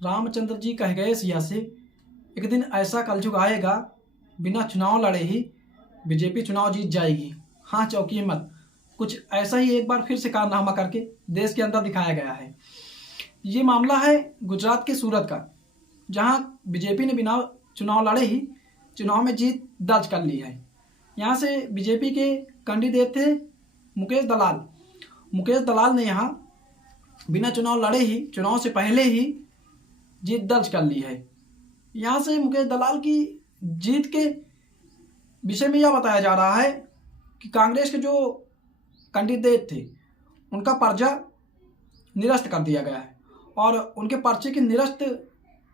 रामचंद्र जी कह गए सिया से, एक दिन ऐसा कलयुग आएगा बिना चुनाव लड़े ही बीजेपी चुनाव जीत जाएगी। हाँ, चौंकिए मत। कुछ ऐसा ही एक बार फिर से कारनामा करके देश के अंदर दिखाया गया है। ये मामला है गुजरात के सूरत का, जहां बीजेपी ने बिना चुनाव लड़े ही चुनाव में जीत दर्ज कर ली है। यहाँ से बीजेपी के कैंडिडेट थे मुकेश दलाल। मुकेश दलाल ने यहाँ बिना चुनाव लड़े ही चुनाव से पहले ही जीत दर्ज कर ली है। यहाँ से मुकेश दलाल की जीत के विषय में यह बताया जा रहा है कि कांग्रेस के जो कैंडिडेट थे उनका पर्चा निरस्त कर दिया गया है, और उनके पर्चे के निरस्त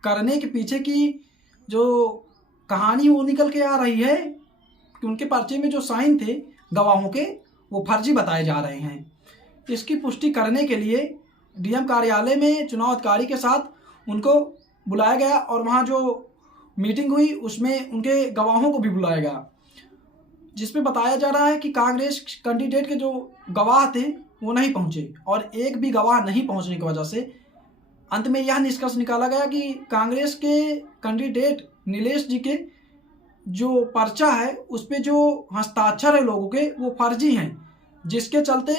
करने के पीछे की जो कहानी वो निकल के आ रही है कि उनके पर्चे में जो साइन थे गवाहों के वो फर्जी बताए जा रहे हैं। इसकी पुष्टि करने के लिए डीएम कार्यालय में चुनाव अधिकारी के साथ उनको बुलाया गया, और वहाँ जो मीटिंग हुई उसमें उनके गवाहों को भी बुलाया गया, जिसमें बताया जा रहा है कि कांग्रेस कैंडिडेट के जो गवाह थे वो नहीं पहुंचे, और एक भी गवाह नहीं पहुंचने की वजह से अंत में यह निष्कर्ष निकाला गया कि कांग्रेस के कैंडिडेट नीलेश जी के जो पर्चा है उस पर जो हस्ताक्षर है लोगों के वो फर्जी हैं, जिसके चलते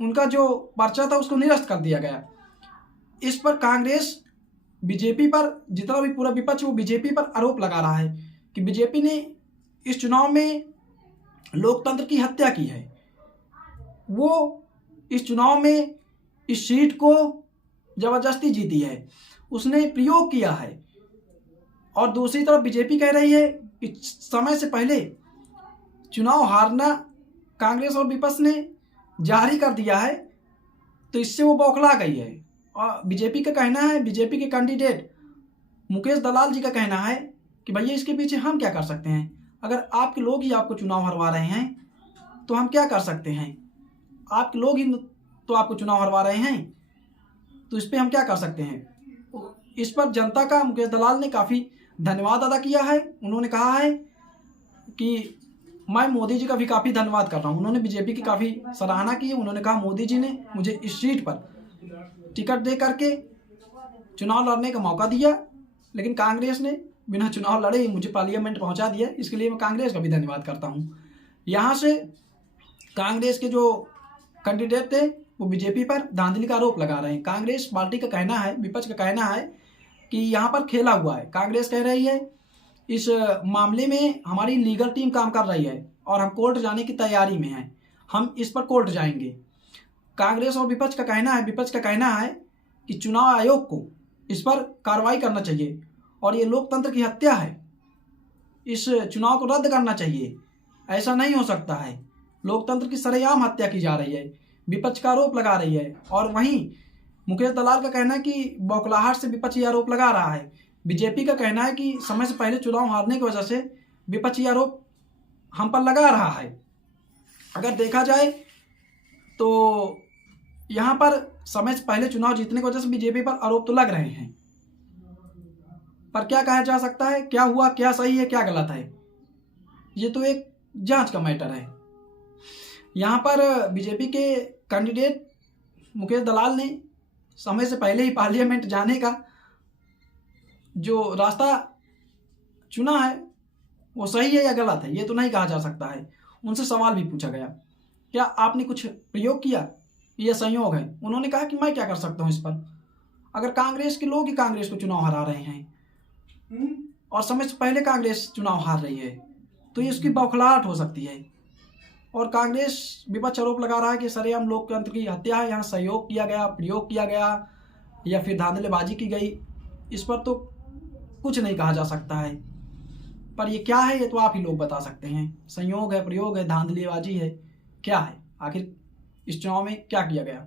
उनका जो पर्चा था उसको निरस्त कर दिया गया। इस पर कांग्रेस बीजेपी पर, जितना भी पूरा विपक्ष वो बीजेपी पर आरोप लगा रहा है कि बीजेपी ने इस चुनाव में लोकतंत्र की हत्या की है। वो इस चुनाव में इस सीट को जबरदस्ती जीती है, उसने प्रयोग किया है। और दूसरी तरफ बीजेपी कह रही है कि समय से पहले चुनाव हारना कांग्रेस और विपक्ष ने जारी कर दिया है, तो इससे वो बौखला गई है। और बीजेपी का कहना है, बीजेपी के कैंडिडेट मुकेश दलाल जी का कहना है कि भैया इसके पीछे हम क्या कर सकते हैं, अगर आपके लोग ही आपको चुनाव हरवा रहे हैं तो हम क्या कर सकते हैं, आपके लोग ही तो आपको चुनाव हरवा रहे हैं, तो इस पर हम क्या कर सकते हैं। इस पर जनता का मुकेश दलाल ने काफ़ी धन्यवाद अदा किया है। उन्होंने कहा है कि मैं मोदी जी का भी काफ़ी धन्यवाद कर रहा हूँ। उन्होंने बीजेपी की काफ़ी सराहना की है। उन्होंने कहा मोदी जी ने मुझे इस सीट पर टिकट दे करके चुनाव लड़ने का मौका दिया, लेकिन कांग्रेस ने बिना चुनाव लड़े ही मुझे पार्लियामेंट पहुंचा दिया, इसके लिए मैं कांग्रेस का भी धन्यवाद करता हूं। यहाँ से कांग्रेस के जो कैंडिडेट थे वो बीजेपी पर धांधली का आरोप लगा रहे हैं। कांग्रेस पार्टी का कहना है, विपक्ष का कहना है कि यहाँ पर खेला हुआ है। कांग्रेस कह रही है इस मामले में हमारी लीगल टीम काम कर रही है और हम कोर्ट जाने की तैयारी में हैं, हम इस पर कोर्ट जाएंगे। कांग्रेस और विपक्ष का कहना है कि चुनाव आयोग को इस पर कार्रवाई करना चाहिए और ये लोकतंत्र की हत्या है, इस चुनाव को रद्द करना चाहिए। ऐसा नहीं हो सकता है, लोकतंत्र की सरेआम हत्या की जा रही है, विपक्ष का आरोप लगा रही है। और वहीं मुकेश दलाल का कहना है कि बौखलाहट से विपक्ष ये आरोप लगा रहा है। बीजेपी का कहना है कि समय से पहले चुनाव हारने की वजह से विपक्ष ये आरोप हम पर लगा रहा है। अगर देखा जाए तो यहाँ पर समय से पहले चुनाव जीतने की वजह से बीजेपी पर आरोप तो लग रहे हैं, पर क्या कहा जा सकता है, क्या हुआ, क्या सही है, क्या गलत है, ये तो एक जांच का मैटर है। यहाँ पर बीजेपी के कैंडिडेट मुकेश दलाल ने समय से पहले ही पार्लियामेंट जाने का जो रास्ता चुना है वो सही है या गलत है, ये तो नहीं कहा जा सकता है। उनसे सवाल भी पूछा गया, क्या आपने कुछ प्रयोग किया, ये संयोग है। उन्होंने कहा कि मैं क्या कर सकता हूँ इस पर, अगर कांग्रेस के लोग ही कांग्रेस को चुनाव हरा रहे हैं और समय से पहले कांग्रेस चुनाव हार रही है तो ये उसकी बौखलाहट हो सकती है। और कांग्रेस विपक्ष आरोप लगा रहा है कि सरेआम लोकतंत्र की हत्या है, यहाँ सहयोग किया गया, प्रयोग किया गया या फिर धांधलेबाजी की गई। इस पर तो कुछ नहीं कहा जा सकता है, पर ये क्या है ये तो आप ही लोग बता सकते हैं। संयोग है, प्रयोग है, धांधलेबाजी है, क्या है, आखिर इस चुनाव में क्या किया गया।